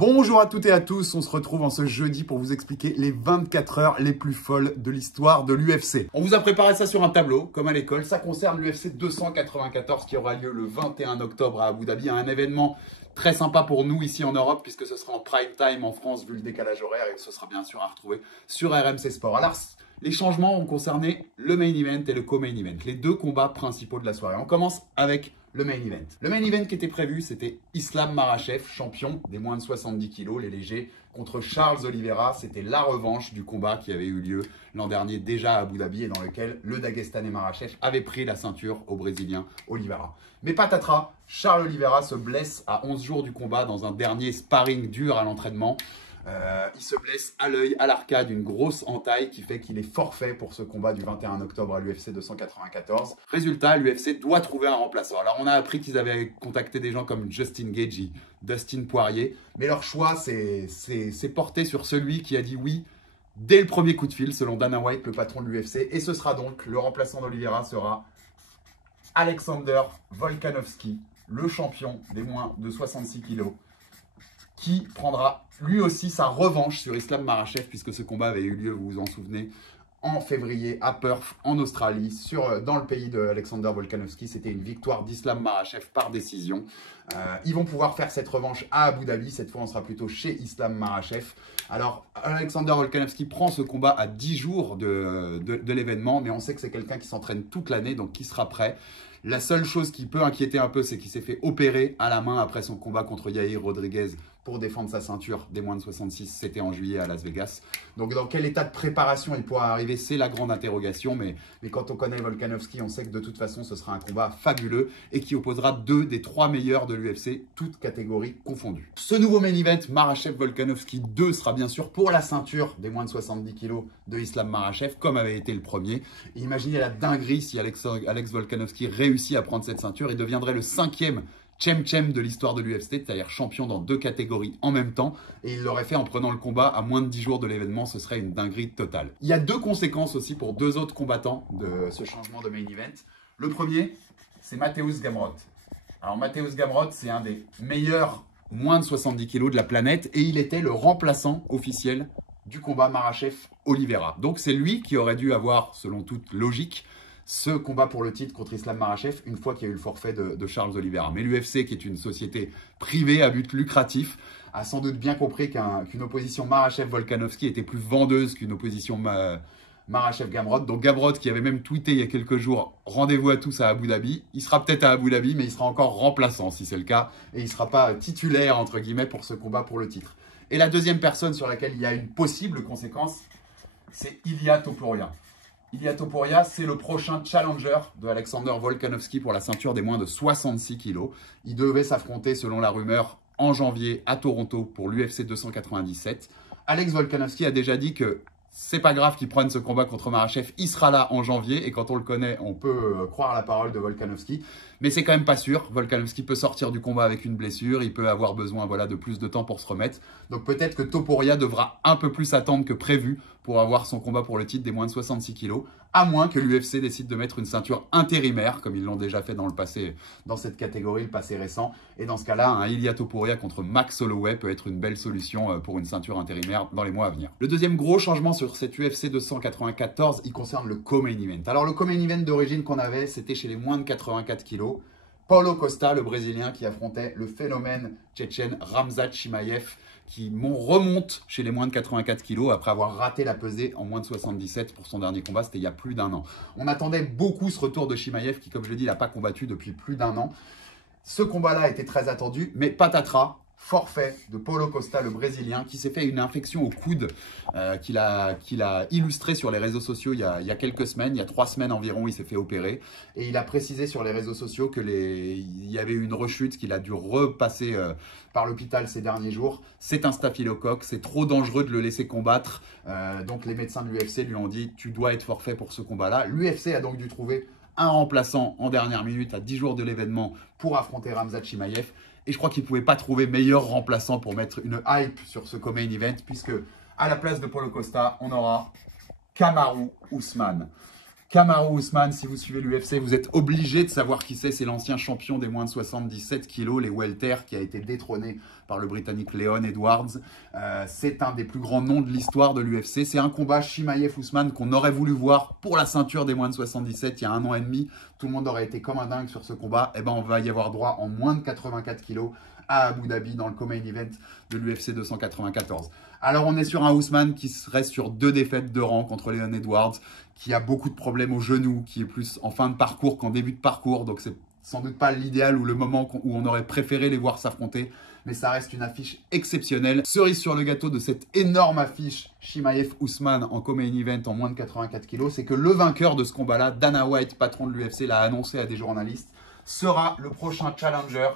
Bonjour à toutes et à tous, on se retrouve en ce jeudi pour vous expliquer les 24 heures les plus folles de l'histoire de l'UFC. On vous a préparé ça sur un tableau, comme à l'école. Ça concerne l'UFC 294 qui aura lieu le 21 octobre à Abu Dhabi. Un événement très sympa pour nous ici en Europe puisque ce sera en prime time en France vu le décalage horaire et ce sera bien sûr à retrouver sur RMC Sport. Alors, les changements ont concerné le main event et le co-main event, les deux combats principaux de la soirée. On commence avec le main event. Le main event qui était prévu, c'était Islam Makhachev, champion des moins de 70 kg, les légers, contre Charles Oliveira. C'était la revanche du combat qui avait eu lieu l'an dernier déjà à Abu Dhabi et dans lequel le Dagestanais Makhachev avait pris la ceinture au Brésilien Oliveira. Mais patatras, Charles Oliveira se blesse à 11 jours du combat dans un dernier sparring dur à l'entraînement. Il se blesse à l'œil, à l'arcade, une grosse entaille qui fait qu'il est forfait pour ce combat du 21 octobre à l'UFC 294. Résultat, l'UFC doit trouver un remplaçant. Alors on a appris qu'ils avaient contacté des gens comme Justin Gaethje, Dustin Poirier, mais leur choix c'est porté sur celui qui a dit oui dès le premier coup de fil, selon Dana White, le patron de l'UFC, et ce sera donc, le remplaçant d'Oliveira sera Alexander Volkanovski, le champion des moins de 66 kg, qui prendra lui aussi sa revanche sur Islam Makhachev, puisque ce combat avait eu lieu, vous vous en souvenez, en février à Perth, en Australie, dans le pays de Alexander Volkanovski. C'était une victoire d'Islam Makhachev par décision. Ils vont pouvoir faire cette revanche à Abu Dhabi. Cette fois, on sera plutôt chez Islam Makhachev. Alors, Alexander Volkanovski prend ce combat à 10 jours de l'événement, mais on sait que c'est quelqu'un qui s'entraîne toute l'année, donc qui sera prêt. La seule chose qui peut inquiéter un peu, c'est qu'il s'est fait opérer à la main après son combat contre Yair Rodriguez pour défendre sa ceinture des moins de 66. C'était en juillet à Las Vegas. Donc dans quel état de préparation il pourra arriver, c'est la grande interrogation. Mais quand on connaît Volkanovski, on sait que de toute façon, ce sera un combat fabuleux et qui opposera deux des trois meilleurs de l'UFC, toutes catégories confondues. Ce nouveau main event, Makhachev-Volkanovski 2, sera bien sûr pour la ceinture des moins de 70 kg de Islam Makhachev, comme avait été le premier. Et imaginez la dinguerie si Alex Volkanovski réussit à prendre cette ceinture. Il deviendrait le 5e Chem de l'histoire de l'UFC, c'est-à-dire champion dans deux catégories en même temps, et il l'aurait fait en prenant le combat à moins de 10 jours de l'événement. Ce serait une dinguerie totale. Il y a deux conséquences aussi pour deux autres combattants de ce changement de main event. Le premier, c'est Mateusz Gamrot. Alors Mateusz Gamrot, c'est un des meilleurs moins de 70 kg de la planète, et il était le remplaçant officiel du combat Makhachev-Oliveira. Donc c'est lui qui aurait dû avoir, selon toute logique, ce combat pour le titre contre Islam Makhachev une fois qu'il y a eu le forfait de Charles Oliveira. Mais l'UFC, qui est une société privée à but lucratif, a sans doute bien compris qu'une opposition Makhachev-Volkanovski était plus vendeuse qu'une opposition Makhachev-Gamrot. Donc Gamrot, qui avait même tweeté il y a quelques jours « Rendez-vous à tous à Abu Dhabi », il sera peut-être à Abu Dhabi, mais il sera encore remplaçant si c'est le cas, et il ne sera pas titulaire, entre guillemets, pour ce combat pour le titre. Et la deuxième personne sur laquelle il y a une possible conséquence, c'est Ilia Topuria. Ilia Topuria, c'est le prochain challenger de Alexander Volkanovski pour la ceinture des moins de 66 kg. Il devait s'affronter, selon la rumeur, en janvier à Toronto pour l'UFC 297. Alex Volkanovski a déjà dit que c'est pas grave qu'il prenne ce combat contre Makhachev, il sera là en janvier, et quand on le connaît, on peut croire la parole de Volkanovski. Mais c'est quand même pas sûr. Volkanovski peut sortir du combat avec une blessure, il peut avoir besoin de plus de temps pour se remettre. Donc peut-être que Topuria devra un peu plus attendre que prévu pour avoir son combat pour le titre des moins de 66 kg, à moins que l'UFC décide de mettre une ceinture intérimaire, comme ils l'ont déjà fait dans le passé, dans cette catégorie, le passé récent. Et dans ce cas-là, un Ilia Topuria contre Max Holloway peut être une belle solution pour une ceinture intérimaire dans les mois à venir. Le deuxième gros changement sur cette UFC 294, il concerne le co-main event. Alors le co-main event d'origine qu'on avait, c'était chez les moins de 84 kg. Paulo Costa, le Brésilien, qui affrontait le phénomène tchétchène Khamzat Chimaev, qui remonte chez les moins de 84 kg après avoir raté la pesée en moins de 77 pour son dernier combat. C'était il y a plus d'1 an. On attendait beaucoup ce retour de Chimaev qui, comme je l'ai dit, n'a pas combattu depuis plus d'1 an. Ce combat-là était très attendu, mais patatras, forfait de Paulo Costa, le Brésilien, qui s'est fait une infection au coude qu'il a illustré sur les réseaux sociaux il y a quelques semaines, il y a 3 semaines environ, il s'est fait opérer. Et il a précisé sur les réseaux sociaux il y avait eu une rechute, qu'il a dû repasser par l'hôpital ces derniers jours. C'est un staphylocoque, c'est trop dangereux de le laisser combattre. Donc les médecins de l'UFC lui ont dit « tu dois être forfait pour ce combat-là ». L'UFC a donc dû trouver un remplaçant en dernière minute à 10 jours de l'événement pour affronter Khamzat Chimaev. Et je crois qu'il ne pouvait pas trouver meilleur remplaçant pour mettre une hype sur ce co-main event, puisque à la place de Paulo Costa, on aura Kamaru Usman. Kamaru Usman, si vous suivez l'UFC, vous êtes obligé de savoir qui c'est. C'est l'ancien champion des moins de 77 kilos, les welter, qui a été détrôné par le Britannique Leon Edwards. C'est un des plus grands noms de l'histoire de l'UFC. C'est un combat Chimaev-Usman qu'on aurait voulu voir pour la ceinture des moins de 77 il y a 1 an et demi. Tout le monde aurait été comme un dingue sur ce combat. Et ben, on va y avoir droit en moins de 84 kilos à Abu Dhabi dans le co-main event de l'UFC 294. Alors on est sur un Usman qui reste sur 2 défaites de rang contre Leon Edwards, qui a beaucoup de problèmes au genou, qui est plus en fin de parcours qu'en début de parcours, donc c'est sans doute pas l'idéal ou le moment où on aurait préféré les voir s'affronter, mais ça reste une affiche exceptionnelle. Cerise sur le gâteau de cette énorme affiche Chimaev-Usman en co-main event en moins de 84 kg, c'est que le vainqueur de ce combat-là, Dana White, patron de l'UFC, l'a annoncé à des journalistes, sera le prochain challenger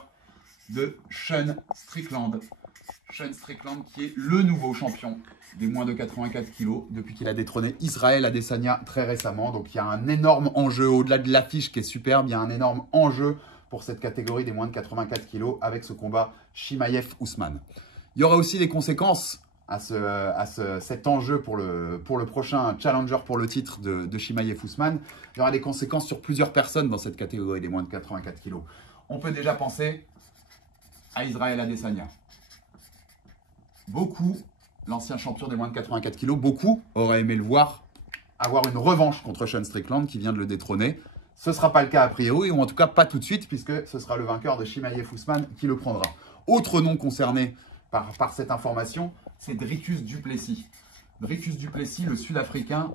de Sean Strickland. Sean Strickland qui est le nouveau champion des moins de 84 kg depuis qu'il a détrôné Israël Adesanya très récemment. Donc il y a un énorme enjeu, au-delà de l'affiche qui est superbe, il y a un énorme enjeu pour cette catégorie des moins de 84 kg avec ce combat Chimaev-Usman. Il y aura aussi des conséquences à cet enjeu pour le prochain challenger pour le titre de Chimaev-Usman. Il y aura des conséquences sur plusieurs personnes dans cette catégorie des moins de 84 kg. On peut déjà penser à Israël Adesanya. Beaucoup, l'ancien champion des moins de 84 kg, beaucoup auraient aimé le voir avoir une revanche contre Sean Strickland qui vient de le détrôner. Ce ne sera pas le cas a priori, ou en tout cas pas tout de suite, puisque ce sera le vainqueur de Chimaev-Usman qui le prendra. Autre nom concerné par cette information, c'est Dricus du Plessis. Dricus du Plessis, le Sud-Africain,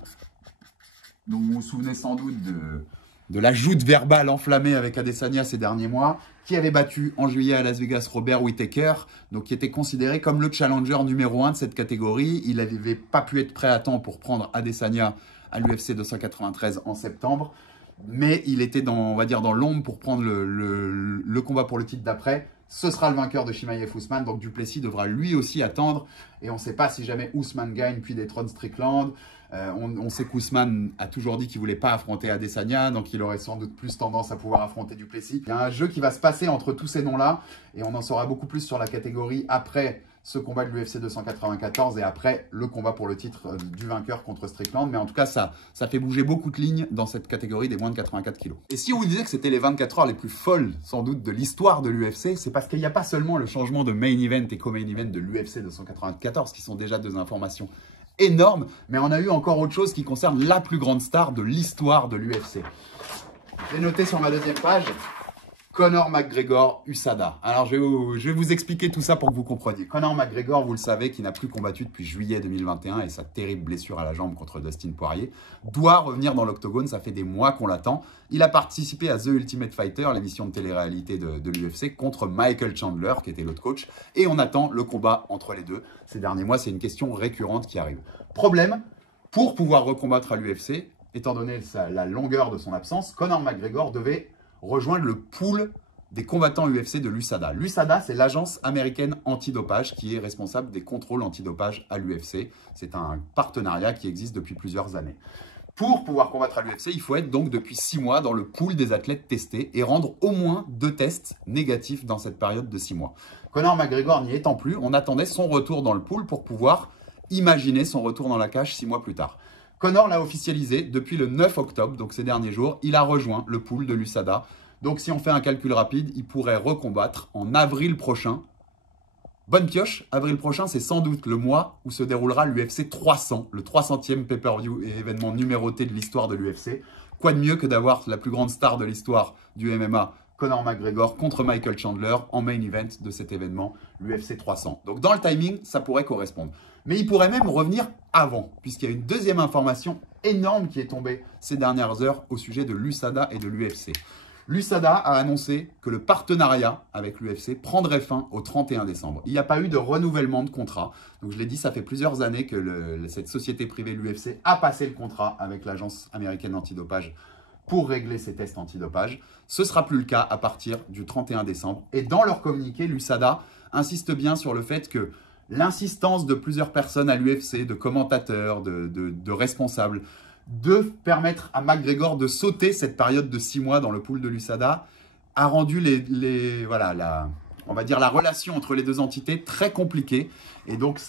dont vous vous souvenez sans doute de la joute verbale enflammée avec Adesanya ces derniers mois, qui avait battu en juillet à Las Vegas Robert Whittaker, donc qui était considéré comme le challenger numéro 1 de cette catégorie. Il n'avait pas pu être prêt à temps pour prendre Adesanya à l'UFC 293 en septembre, mais il était on va dire dans l'ombre pour prendre le combat pour le titre d'après. Ce sera le vainqueur de Chimaev-Usman, donc du Plessis devra lui aussi attendre, et on ne sait pas si jamais Usman gagne puis détrône Strickland. On sait qu'Usman a toujours dit qu'il ne voulait pas affronter Adesanya, donc il aurait sans doute plus tendance à pouvoir affronter du Plessis. Il y a un jeu qui va se passer entre tous ces noms-là, et on en saura beaucoup plus sur la catégorie après ce combat de l'UFC 294 et après le combat pour le titre du vainqueur contre Strickland. Mais en tout cas, ça fait bouger beaucoup de lignes dans cette catégorie des moins de 84 kg. Et si on vous disait que c'était les 24 heures les plus folles, sans doute, de l'histoire de l'UFC, c'est parce qu'il n'y a pas seulement le changement de main event et co-main event de l'UFC 294, qui sont déjà 2 informations énorme, mais on a eu encore autre chose qui concerne la plus grande star de l'histoire de l'UFC. J'ai noté sur ma 2e page Conor McGregor USADA. Alors je vais vous expliquer tout ça pour que vous compreniez. Conor McGregor, vous le savez, qui n'a plus combattu depuis juillet 2021 et sa terrible blessure à la jambe contre Dustin Poirier, doit revenir dans l'octogone. Ça fait des mois qu'on l'attend. Il a participé à The Ultimate Fighter, l'émission de télé-réalité de l'UFC, contre Michael Chandler, qui était l'autre coach. Et on attend le combat entre les deux. Ces derniers mois, c'est une question récurrente qui arrive. Problème, pour pouvoir recombattre à l'UFC, étant donné la longueur de son absence, Conor McGregor devait rejoindre le pool des combattants UFC de l'USADA. L'USADA, c'est l'agence américaine antidopage qui est responsable des contrôles antidopage à l'UFC. C'est un partenariat qui existe depuis plusieurs années. Pour pouvoir combattre à l'UFC, il faut être donc depuis 6 mois dans le pool des athlètes testés et rendre au moins 2 tests négatifs dans cette période de 6 mois. Conor McGregor n'y étant plus, on attendait son retour dans le pool pour pouvoir imaginer son retour dans la cage 6 mois plus tard. Conor l'a officialisé depuis le 9 octobre, donc ces derniers jours, il a rejoint le pool de l'USADA. Donc si on fait un calcul rapide, il pourrait recombattre en avril prochain. Bonne pioche, avril prochain, c'est sans doute le mois où se déroulera l'UFC 300, le 300e pay-per-view et événement numéroté de l'histoire de l'UFC. Quoi de mieux que d'avoir la plus grande star de l'histoire du MMA, Conor McGregor, contre Michael Chandler en main event de cet événement, l'UFC 300. Donc dans le timing, ça pourrait correspondre. Mais il pourrait même revenir avant, puisqu'il y a une 2e information énorme qui est tombée ces dernières heures au sujet de l'USADA et de l'UFC. L'USADA a annoncé que le partenariat avec l'UFC prendrait fin au 31 décembre. Il n'y a pas eu de renouvellement de contrat. Donc je l'ai dit, ça fait plusieurs années que cette société privée, l'UFC, a passé le contrat avec l'agence américaine antidopage pour régler ses tests antidopage. Ce ne sera plus le cas à partir du 31 décembre. Et dans leur communiqué, l'USADA insiste bien sur le fait que l'insistance de plusieurs personnes à l'UFC, de commentateurs, de responsables, de permettre à McGregor de sauter cette période de 6 mois dans le pool de l'USADA, a rendu on va dire, la relation entre les deux entités très compliquée. Et donc,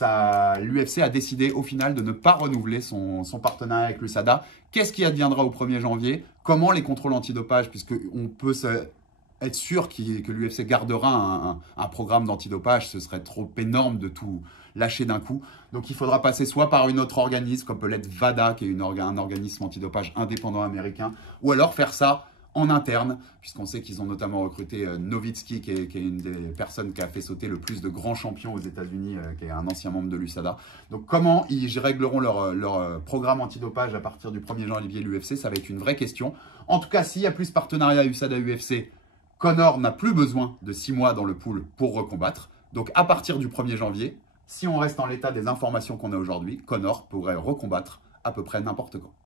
l'UFC a décidé au final de ne pas renouveler son partenariat avec l'USADA. Qu'est-ce qui adviendra au 1er janvier? Comment les contrôles antidopage, puisqu'on peut être sûr que l'UFC gardera un programme d'antidopage, ce serait trop énorme de tout lâcher d'un coup. Donc il faudra passer soit par une autre organisme, comme peut l'être VADA, qui est un organisme antidopage indépendant américain, ou alors faire ça en interne, puisqu'on sait qu'ils ont notamment recruté Nowitzki, qui est une des personnes qui a fait sauter le plus de grands champions aux États-Unis, qui est un ancien membre de l'USADA. Donc comment ils régleront leur programme antidopage à partir du 1er janvier l'UFC, ça va être une vraie question. En tout cas, s'il y a plus de partenariat USADA-UFC, Conor n'a plus besoin de 6 mois dans le pool pour recombattre. Donc à partir du 1er janvier, si on reste en l'état des informations qu'on a aujourd'hui, Conor pourrait recombattre à peu près n'importe quand.